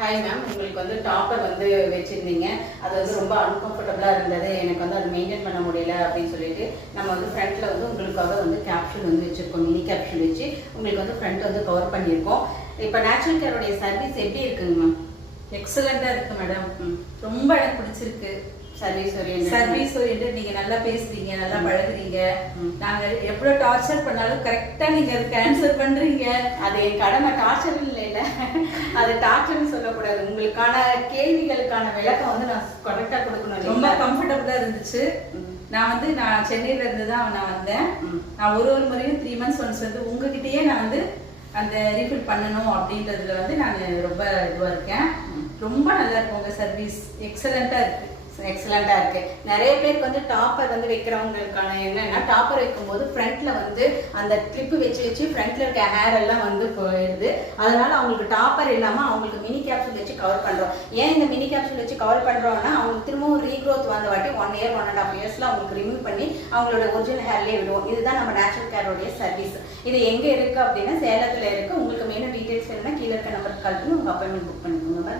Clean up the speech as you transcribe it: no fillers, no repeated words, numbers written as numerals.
Hi ma'am, உங்களுக்கு வந்து topper வந்து வச்சுருந்தீங்க. அது வந்து ரொம்ப அன்கம்ஃபர்டபுளாக இருந்தது. எனக்கு வந்து அது மெயின்டைன் பண்ண முடியல அப்படின்னு சொல்லிட்டு நம்ம வந்து ஃப்ரண்ட்டில் வந்து உங்களுக்காக வந்து கேப்சூல் வந்து வச்சுருக்கோம். மினி கேப்சூல் வச்சு உங்களுக்கு வந்து ஃப்ரண்ட் வந்து கவர் பண்ணியிருக்கோம். இப்போ நேச்சுரல் கேரோடைய சர்வீஸ் எப்படி இருக்குங்க மேம்? எக்ஸலண்டா இருக்கு மேடம். ரொம்ப எனக்கு பிடிச்சிருக்கு. Service oriented. நீங்க நல்லா பேசுறீங்க, நல்லா பழகுறீங்க. நாங்க எவ்வளவு டார்ச்சர் பண்ணாலும் கரெக்டா நீங்க அதுக்கு ஆன்சர் பண்றீங்க. அது என் கடமை. டார்ச்சர் இல்ல, அது டார்ச்சர்னு சொல்லக்கூடாது. உங்களுக்கான கேள்விகளுக்கான விளக்கம் வந்து நான் கரெக்டா கொடுக்கணும். ரொம்ப கம்ஃபர்டபுளா இருந்துச்சு. நான் சென்னையில இருந்து தான் நான் வந்தேன். நான் ஒரு முறையும் 3 months ஒன்ஸ் வந்து உங்ககிட்டயே நான் வந்து அந்த ரீஃபில் பண்ணணும் அப்படின்றதுல வந்து நான் ரொம்ப இதுவா இருக்கேன். ரொம்ப நல்லா இருக்கு உங்க சர்வீஸ். எக்ஸலண்டா இருக்கு. நிறைய பேருக்கு வந்து டாப்பர் வந்து வைக்கிறவங்களுக்கான என்னன்னா, டாப்பர் வைக்கும்போது ஃப்ரண்ட்ல வந்து அந்த கிளிப்பு வச்சு ஃப்ரண்ட்ல இருக்க ஹேர் எல்லாம் வந்து போயிடுது. அதனால அவங்களுக்கு டாப்பர் இல்லாம அவங்களுக்கு மினி கேப்சூல் வச்சு கவர் பண்றோம். ஏன் இந்த மினி கேப்சூல் வச்சு கவர் பண்றோம்னா, அவங்களுக்கு திரும்பவும் ரீக்ரோத் வந்த வாட்டி 1 year 1.5 yearsல அவங்களுக்கு ரிமூவ் பண்ணி அவங்களோட ஒரிஜினல் ஹேர்லயே விடுவோம். இதுதான் நம்ம நேச்சுரல் கேரோடைய சர்வீஸ். இது எங்க இருக்கு அப்படின்னா சேலத்துல இருக்கு. உங்களுக்கு மெயினா டீடைல்ஸ் வேணும்னா கீழே இருக்க நம்பருக்கு கால் பண்ணி உங்க அப்பாயின்மெண்ட் புக் பண்ணிக்கோங்க.